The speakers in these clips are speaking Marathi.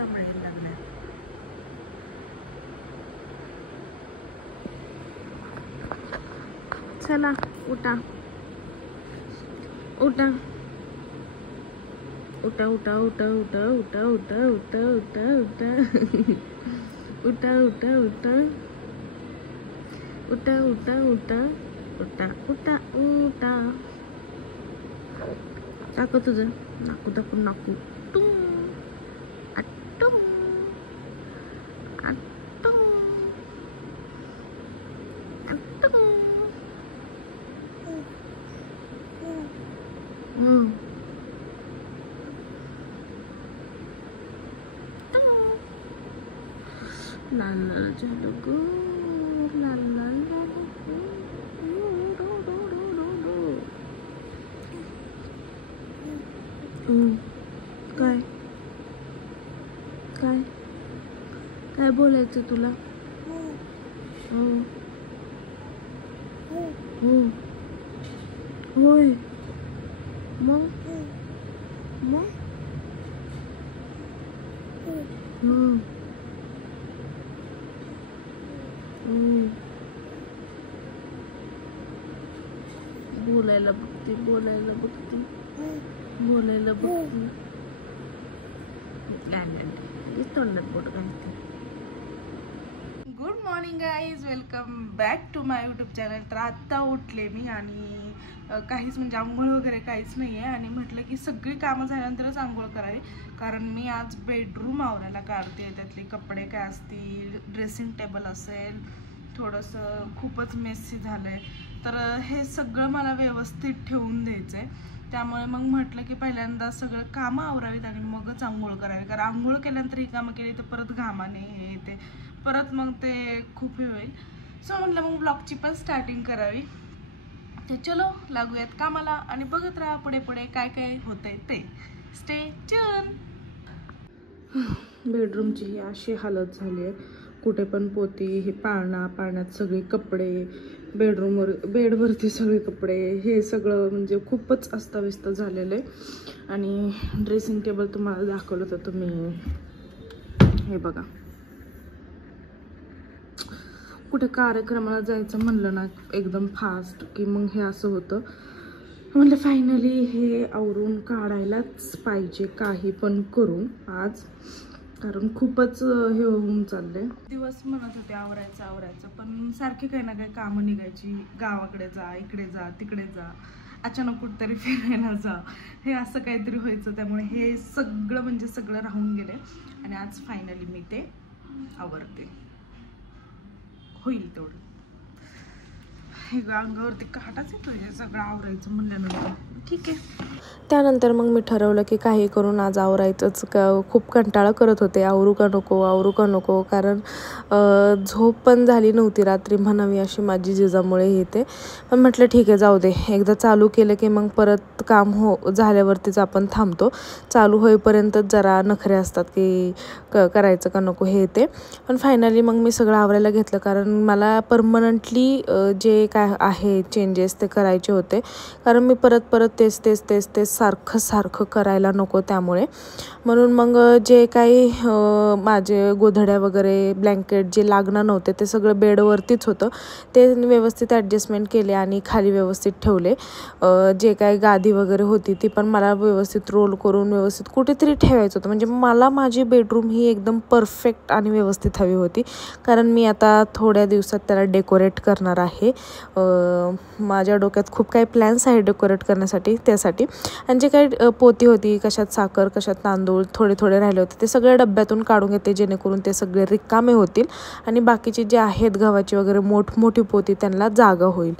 सांभाळायला लागल्या. चला उठा उठा उठा उठा उठा उठा उठा उठा उठा उठा उठा उठा उठा उठा उठा उठा उठा उठा उठा. दाखव तुझं नाकू दाखव नाकू. लाल लाल झालं ग लाल लाल काय काय काय बोलायचं तुला? होय मग मग बोलायला बघते बोलायला बघते बोलायला बघते. तोंडात बोट घालते. Good morning guys, welcome back to my YouTube channel. तर आत्ता उठले मी आणि काहीच म्हणजे आंघोळ वगैरे काहीच नाही आहे आणि म्हटलं की सगळी कामं झाल्यानंतरच आंघोळ करावी, कारण मी आज बेडरूम आवरायला काढते. त्यातले कपडे काय असतील, ड्रेसिंग टेबल असेल, थोडंसं खूपच मेसी झालं आहे, तर हे सगळं मला व्यवस्थित ठेवून द्यायचं आहे. त्यामुळे मग म्हटलं की पहिल्यांदा सगळं कामं आवरावीत आणि मगच आंघोळ करावी, कारण आंघोळ केल्यानंतर ही कामं केली तर परत घामाने हे ते परत मग ते खूप हे होईल. सो म्हटलं मग ब्लॉगची पण स्टार्टिंग करावी. तर चलो लागूयात कामाला आणि बघत राहा पुढे पुढे काय काय होतंय ते. Stay tune. बेडरूमची ही अशी हालत झाली आहे, कुठे पण पोती, हे पाळण्यात सगळे कपडे, बेडवरती सगळे कपडे, हे सगळं म्हणजे खूपच अस्ताव्यस्त झालेलं आहे. आणि ड्रेसिंग टेबल तुम्हाला दाखवलं तर तुम्ही हे बघा, कुठे कार्यक्रमाला जायचं म्हणलं ना एकदम फास्ट की मग हे असं होतं. म्हटलं फायनली हे आवरून काढायलाच पाहिजे काही पण करून आज, कारण खूपच हे होऊन चाललंय. दिवस म्हणत होते आवरायचं, पण सारखे काही ना काही कामं निघायची. गावाकडे जा, इकडे जा, तिकडे जा, अचानक कुठेतरी फिरायला जा, हे असं काहीतरी व्हायचं. त्यामुळे हे सगळं म्हणजे सगळं राहून गेले आणि आज फायनली मी ते आवरते. होईल तेवढं. हे अंगावरती काटाच येतो हे सगळं आवरायचं म्हणल्यानंतर. ठीक आहे. त्यानंतर मग मी ठरवलं की काही करून आज आवरायचंच. खूप कंटाळा करत होते, आवरू का नको, कारण झोप पण झाली नव्हती रात्री म्हणावी अशी माझी जिजामुळे येते. पण म्हटलं ठीक आहे जाऊ दे, एकदा चालू केलं की मग परत काम झाल्यावरतीच आपण थांबतो. चालू होईपर्यंतच जरा नखरे असतात की करायचं का नको हे ते. पण फायनली मग मी सगळं आवरायला घेतलं, कारण मला परमनंटली जे काय आहे चेंजेस ते करायचे होते, कारण मी परत तेच सारखं करायला नको. त्यामुळे म्हणून मग जे काही माझे गोधड्या वगैरे ब्लँकेट जे लागणार नव्हते ते सगळं बेडवरतीच होतं, ते व्यवस्थित ॲडजस्टमेंट केले आणि खाली व्यवस्थित ठेवले. जे काही गादी वगैरे होती ती पण मला व्यवस्थित रोल करून व्यवस्थित कुठेतरी ठेवायचं होतं. म्हणजे मला माझी बेडरूम ही एकदम परफेक्ट आणि व्यवस्थित हवी होती, कारण मी आता थोड्या दिवसात त्याला डेकोरेट करणार आहे. माझ्या डोक्यात खूप काही प्लॅन्स आहे डेकोरेट करण्यासाठी, त्यासाठी. आणि जे काही पोती होती, कशात साखर कशात तांदूळ थोडे राहिले होते, ते सगळे डब्यातून काढून घेते, जेणेकरून ते सगळे रिकामे होतील आणि बाकीचे जे आहेत गव्हाची वगैरे मोठी पोती त्यांना जागा होईल.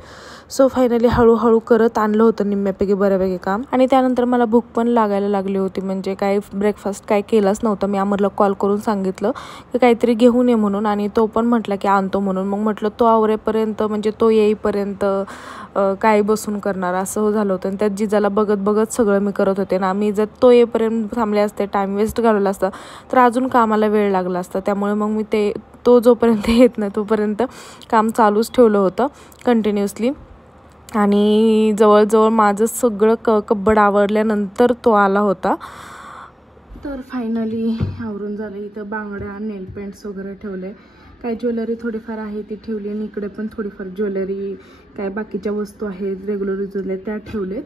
सो फायनली हळूहळू करत आणलं होतं निम्म्यापैकी बऱ्यापैकी काम. आणि त्यानंतर मला भूक पण लागायला लागली होती, म्हणजे काही ब्रेकफास्ट काय केलंच नव्हतं. मी अमरला कॉल करून सांगितलं की काहीतरी घेऊन ये म्हणून, आणि तो पण म्हटला की आणतो म्हणून. मग म्हटलं तो आवरेपर्यंत म्हणजे तो येईपर्यंत काय बसून करणार असं झालं होतं. आणि त्यात जिजाला बघत सगळं मी करत होते ना. मी जर तो येईपर्यंत थांबले असते, टाईम वेस्ट घालवला असता, तर अजून कामाला वेळ लागला असता. त्यामुळे मग मी तो जोपर्यंत येत नाही तोपर्यंत काम चालूच ठेवलं होतं कंटिन्युअसली. आणि जवळजवळ माझं सगळं कब्बड आवरल्यानंतर तो आला होता. तर फायनली आवरून झालं. इथं बांगड्या, नेल पेंट्स वगैरे ठेवले. काही ज्वेलरी थोडीफार आहे ती ठेवली आणि इकडे पण थोडीफार ज्वेलरी, काय बाकीच्या वस्तू आहेत रेग्युलर यूजला त्या ठेवलेत.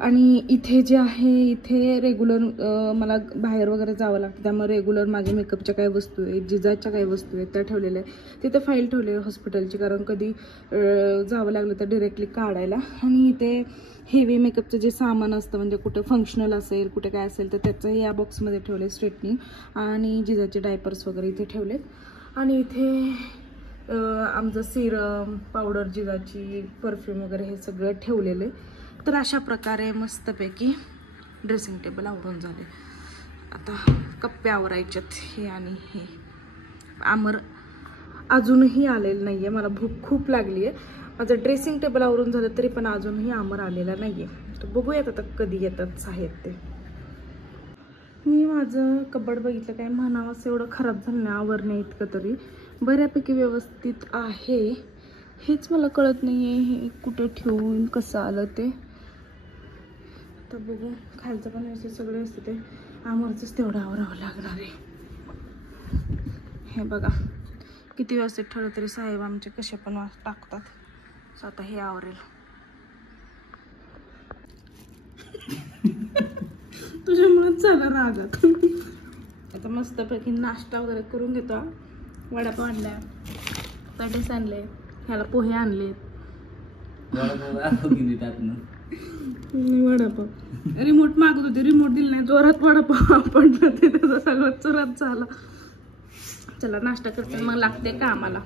आणि इथे जे आहे, इथे रेग्युलर मला बाहेर वगैरे जावं लागतं, त्यामुळे रेग्युलर माझ्या मेकअपच्या काही वस्तू आहेत, जिजाच्या काही वस्तू आहेत त्या ठेवलेल्या आहेत. तिथे फाईल ठेवली आहे हॉस्पिटलची, कारण कधी जावं लागलं तर डिरेक्टली काढायला. आणि इथे हेवी मेकअपचं जे सामान असतं, म्हणजे कुठे फंक्शनल असेल, कुठे काय असेल तर त्याचं या बॉक्समध्ये ठेवले. स्ट्रेटनिंग आणि जिजाचे डायपर्स वगैरे इथे ठेवलेत. आणि इथे आमचं सिरम, पावडर, जिजाची परफ्यूम वगैरे हे सगळं ठेवलेलं आहे. तर अशा प्रकारे मस्तपैकी ड्रेसिंग टेबल आवरून झाले. आता कप्पे आवरायच्यात हे आणि हे. आमर अजूनही आलेलं नाही आहे. मला भूक खूप लागली आहे. माझं ड्रेसिंग टेबल आवरून झालं तरी पण अजूनही आमर आलेला नाही आहे. तर बघूयात आता कधी येतात साहित्य. मी माझं कबड बघितलं, काय म्हणावं असं एवढं खराब झालं नाही, आवरणे इतकं तरी बऱ्यापैकी व्यवस्थित आहे. हेच मला कळत नाही आहे हे कुठं ठेवून कसं आलं ते. तर बघू, खालचं पण व्यवस्थित सगळे असते ते आमरचंच तेवढं आवरावं लागणार आहे. हे बघा किती व्यवस्थित ठेवलं तरी साहेब आमचे कसे पण टाकतात. सो आता हे आवरेल. तुझ्यामुळेच झाला रागात. आता मस्तपैकी नाश्ता वगैरे करून घेतो. वडापाव आणलाय, पॅटीस आणले, ह्याला पोहे आणले. वडापाव रिमोट मागत होते, रिमोट दिला नाही, जोरात वडापाव पडला ते, त्याचा सगळं चुरात झाला. चला नाश्ता करते मग लागते कामाला.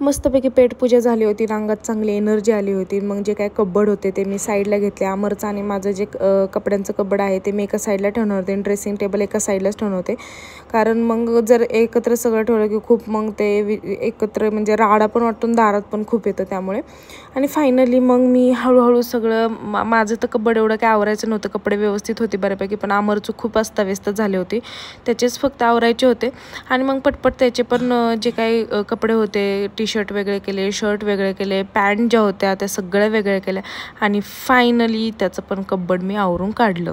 मस्तपैकी पेटपूजा झाली होती, अंगात चांगली एनर्जी आली होती. मग जे काय कब्बड होते ते मी साईडला घेतले. अमरचं आणि माझं जे कपड्यांचं कब्बड आहे ते मी एका साईडला ठेवणार होते आणि ड्रेसिंग टेबल एका साईडलाच ठेवणार होते. कारण मग जर एकत्र सगळं ठेवलं की खूप मग ते एकत्र म्हणजे राडा पण वाटून दारात पण खूप येतं त्यामुळे. आणि फायनली मग मी हळूहळू सगळं माझं तर कब्बड एवढं काय आवरायचं नव्हतं, कपडे व्यवस्थित होते बऱ्यापैकी, पण अमरचं खूप अस्ताव्यस्त झाले होते, त्याचेच फक्त आवरायचे होते. आणि मग पटपट त्याचे पण जे काही कपडे होते, टी शर्ट वेगळे केले, शर्ट वेगळे केले, पॅन्ट ज्या होत्या त्या सगळ्या वेगळ्या केल्या. आणि फायनली त्याचं पण कब्बड मी आवरून काढलं.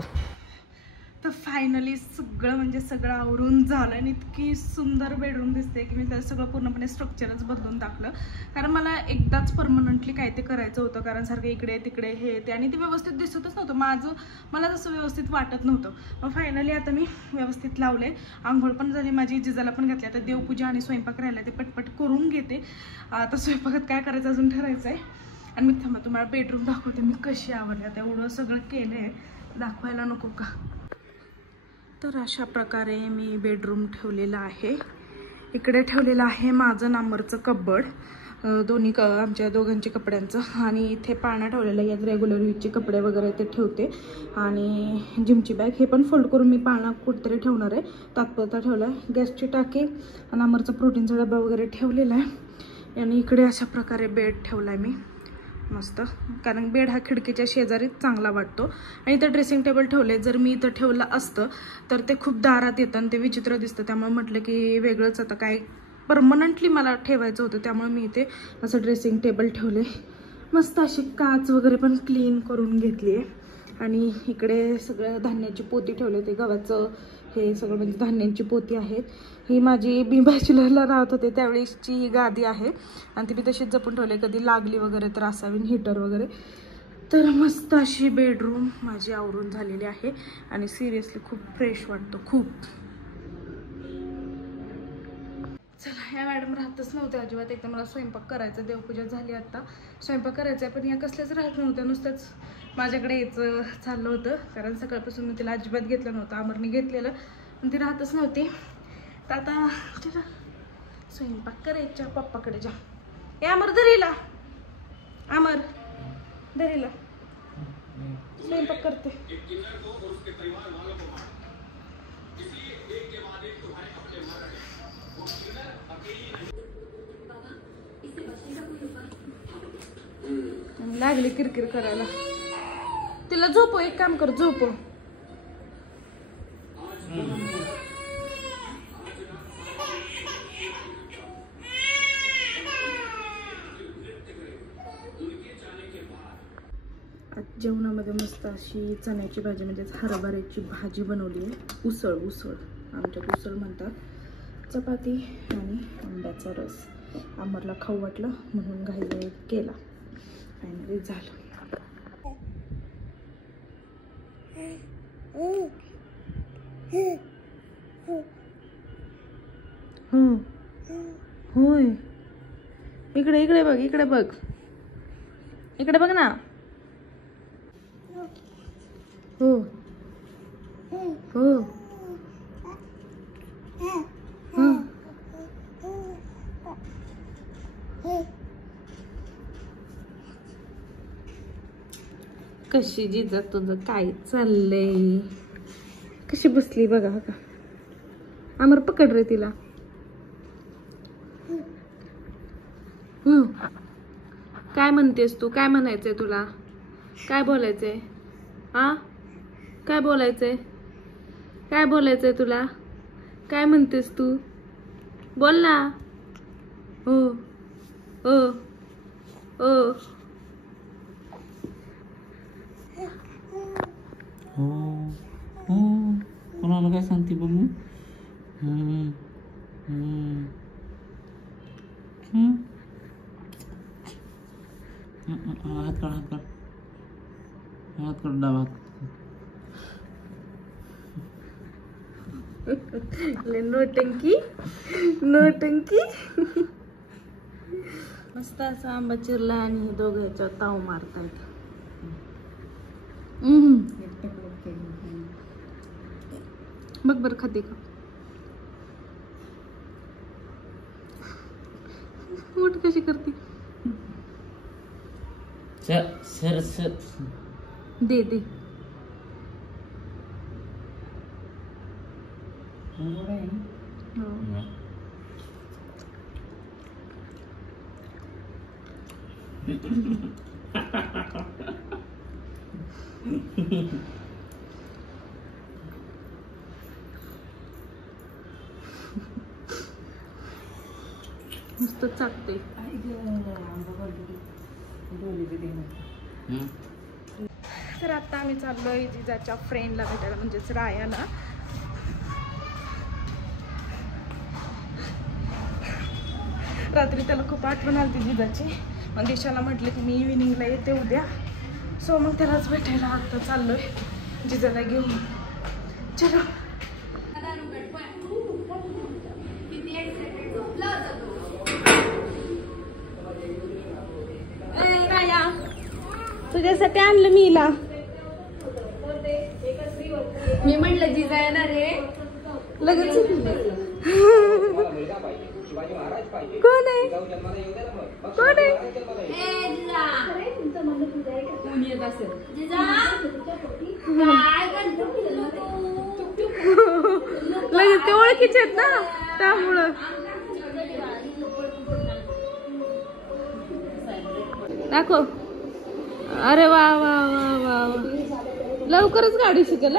तर फायनली सगळं म्हणजे सगळं आवरून झालं आणि इतकी सुंदर बेडरूम दिसते की मी त्याचं सगळं पूर्णपणे स्ट्रक्चरच बदलून टाकलं. कारण मला एकदाच परमनंटली काय ते करायचं होतं, कारण सारखं इकडे तिकडे हे ते आणि ते व्यवस्थित दिसतच नव्हतं. मला तसं व्यवस्थित वाटत नव्हतं. मग फायनली आता मी व्यवस्थित लावले. आंघोळ पण झाली माझी, जिजाला पण घातली. आता देवपूजा आणि स्वयंपाक राहिला ते पटपट करून घेते. आता स्वयंपाकात काय करायचं अजून ठरायचं आहे. आणि मी थांबा तुम्हाला बेडरूम दाखवते मी कशी आवडली. आता एवढं सगळं केलं आहे, दाखवायला नको का. तर अशा प्रकारे मी बेडरूम ठेवलेला आहे. इकडे ठेवलेलं आहे माझं नामरचं कब्बड, आमच्या दोघांच्या कपड्यांचं. आणि इथे पाळणा ठेवलेला आहे, यात रेग्युलर यूजचे कपडे वगैरे ते ठेवते. आणि जिमची बॅग हे पण फोल्ड करून मी पाळणा कुठेतरी ठेवणार आहे, तात्पुरता ठेवला आहे. गॅसची टाकी आणि नामरचा प्रोटीनचा डबा वगैरे ठेवलेला आहे. आणि इकडे अशा प्रकारे बेड ठेवला आहे मी मस्त, कारण बेड हा खिडकीच्या शेजारीच चांगला वाटतो. आणि इथं ड्रेसिंग टेबल ठेवले. जर मी इथं ठेवलं असतं तर ते खूप दारात येतं आणि ते विचित्र दिसतं, त्यामुळे म्हटलं की वेगळंच आता काय परमनंटली मला ठेवायचं होतं, त्यामुळे मी इथे असं ड्रेसिंग टेबल ठेवले. मस्त अशी काच वगैरे पण क्लीन करून घेतली आहे. आणि इकडे सगळं धान्याची पोती ठेवले, ते गव्हाचं हे सगळं म्हणजे धान्यांची पोती आहेत. ही माझी मी बॅचलरला राहत होते त्यावेळेसची ही गादी आहे आणि ती मी तशीच जपून ठेवले, कधी लागली वगैरे तर असावी, हीटर वगैरे. तर मस्त अशी बेडरूम माझी आवरून झालेली आहे आणि सिरियसली खूप फ्रेश वाटतं खूप. चला, ह्या मॅडम राहतच नव्हत्या अजिबात. एकदा मला स्वयंपाक करायचा, देवपूजा झाली, आता स्वयंपाक करायचा आहे, पण या कसल्याच राहत नव्हत्या, नुसतंच माझ्याकडे यायचं चाललं होतं. कारण सकाळपासून मी तिला अजिबात घेतलं नव्हतं, अमरने घेतलेलं पण ती राहतच नव्हती. तर आता चला स्वयंपाक करायच्या, पप्पाकडे जा. ए अमर दरीला, अमर दरीला स्वयंपाक करते. लागली किरकिर करायला. तिला झोपव, एक काम कर, झोपव. जेवणामध्ये मस्त अशी चण्याची भाजी म्हणजेच हरभऱ्याची भाजी बनवली आहे. उसळ आमच्यात उसळ म्हणतात. चपाती आणि आंब्याचा रस. आम्हाला खाऊ वाटलं म्हणून घाई केला. फायनली झालं. होय, इकडे बघ, इकडे बघ ना. हो हो कशी जिजा तुझं काय चाललंय? कशी बसली बघा का. आमर पकड रे तिला. काय म्हणतेस तू? काय म्हणायचंय तुला? काय बोलायचंय? काय बोलायचंय? काय बोलायचंय तुला? काय म्हणतेस तू? बोल ना. हो हो हो हो. कोणाला काय सांगते बघ मी? हात काढ डावा हात. नोटंकी मस्त असा आंबा चिरला आणि दोघांच्या ताव मारतायत. बघ बरं खाते का? उठ कशी करते. सर दे नुसतं चाटते. तर आता आम्ही चाललोय जिजाच्या फ्रेंडला भेटायला, म्हणजेच रायाला. रात्री त्याला खूप आठवण आली जिजाची. मग दिशाला म्हटलं की मी इव्हिनिंगला येते उद्या. सो मग त्यालाच भेटायला आता चाललोय जिजाला घेऊन. चलो. राया, तुझ्यासाठी आणलं मी हिला. मी म्हणलं जिजा येणार रे लगेच. कोण आहे? कोण येत असेल? लगेच ते ओळखीचे आहेत ना त्यामुळं. दाखव. अरे वा वा वा वा वा, लवकरच गाडी शिकेल.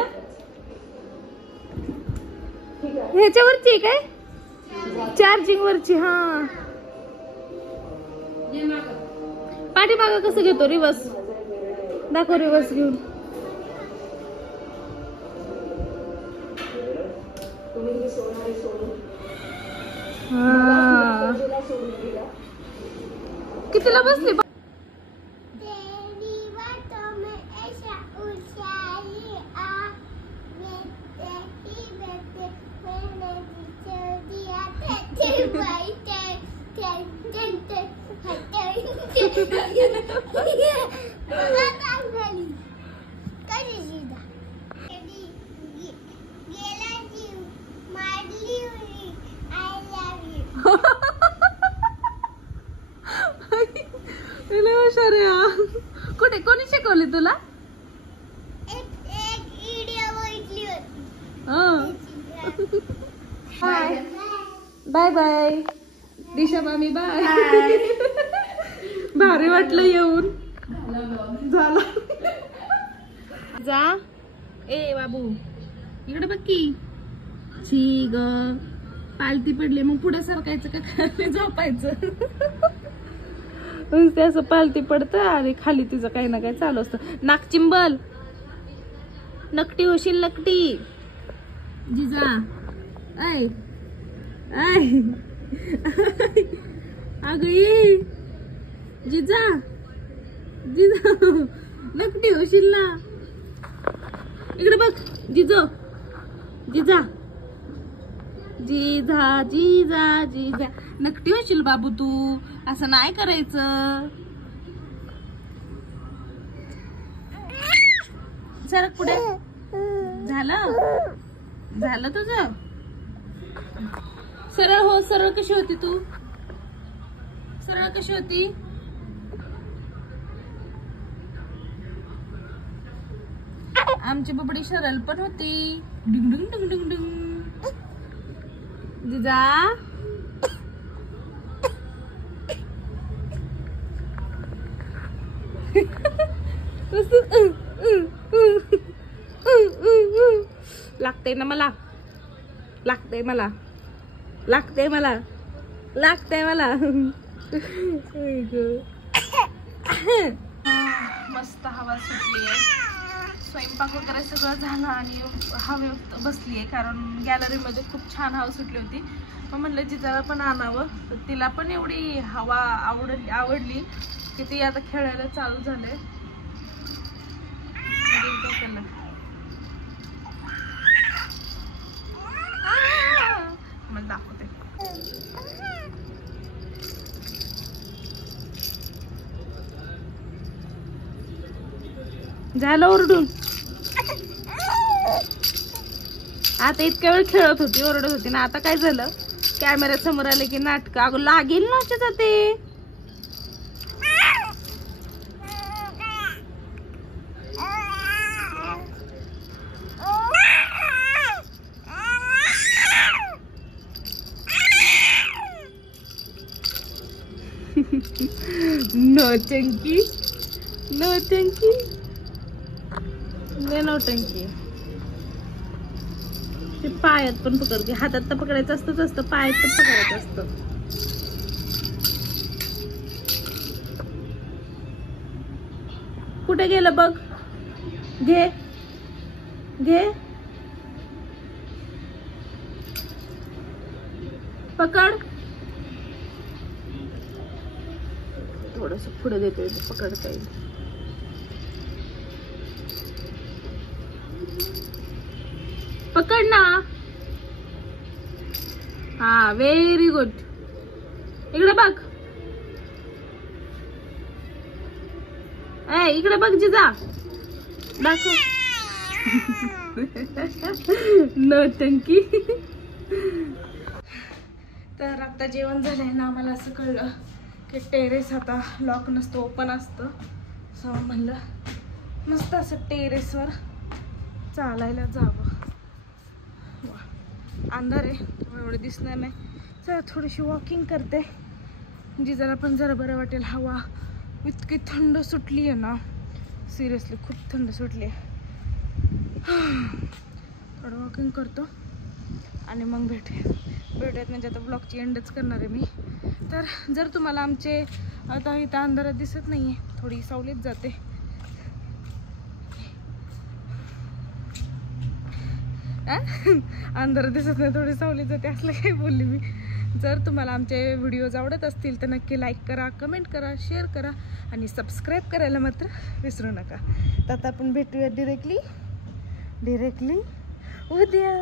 ह्याच्यावरची काय? चार्जिंग वरची. हा, पाठीमागं कसं घेतो? रिवर्स दाखव. रिवर्स घेऊन. हा, कितीला बसली? कुठे कोणी शिकवली तुला? बाय बाय दिशा मामी, बाय. भारी वाटलं येऊन. झालं. जा. ए बाबू इकडे बघ की. ची ग, पालती पडली. मग पुढे सरकायचं का खाली झोपायचं? नुसते असं पालती पडतं आणि खाली तिचं काही ना काही चालू असतं. नाकचिंबल नकटी होशील नकटी. जिजा ऐ ऐ अगं ये जिजा जिजा नकटी होशील ना. इकडे बघ जिजो जिजा जिजा जिजा जिजा नकटी होशील बाबू तू. असं नाही करायचं. सरक पुढे. झालं झालं तुझं. सरळ हो. सरळ कशी होती तू. सरळ कशी होती. आमची बबडी सरळ पण होती. डिंग डिंग डिंग डिंग डिंग. जिजा लागतंय ना मला. लागतंय मला. लागतंय मला. लागतंय मला. मस्त हवा सुटली आहे. स्वयंपाक वगैरे सगळं झालं आणि हवेत बसली आहे कारण गॅलरीमध्ये खूप छान हवा सुटली होती. मग म्हणलं जिजाला पण आणावं तर तिला पण एवढी हवा आवडली की ती आता खेळायला चालू झालंय. मला दाखवते. झालं ओरडून. आता इतक्या वेळ खेळत होती ओरडत होती ना. आता काय झालं कॅमेरा समोर आले की नाटक. अगं लागेल ना ते. नौटंकी नौटंकी नौटंकी. ते पायात पण पकडते. हातात तर पकडायचं असतं पायात तर पकडायचं असतं. कुठे गेलं बघ. घे घे पकड. थोडस पुढे देते पकडता येईल. पकड ना. हा व्हेरी गुड. इकडे बघ. ए इकडे बघ जिजा. दाखव. नौटंकी. तर आता जेवण झालंय ना. आम्हाला असं कळलं की टेरेस आता लॉक नसतं ओपन असतं. सो म्हणलं मस्त असं टेरेसवर चालायला जावं. अंधार आहे एवढं दिसणार नाही. चला थोडीशी वॉकिंग करते. जिजाला पण जरा बरं वाटेल. हवा इतकी थंड सुटली आहे ना. सिरियसली खूप थंड सुटली आहे. थोडं वॉकिंग करतो आणि मग भेटूयात म्हणजे आता ब्लॉगची एंडच करणार आहे मी. तर जर तुम्हाला आमचे आता इथं अंधारात दिसत नाही आहे थोडी सावलीत जाते. अंधारात दिसत नाही थोडी सावलीत जाते असलं काय बोलली मी. जर तुम्हाला आमचे व्हिडिओज आवडत असतील तर नक्की लाईक करा, कमेंट करा, शेअर करा आणि सबस्क्राईब करायला मात्र विसरू नका. तर आता आपण भेटूया डिरेक्टली उद्या.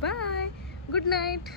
बाय. Good night.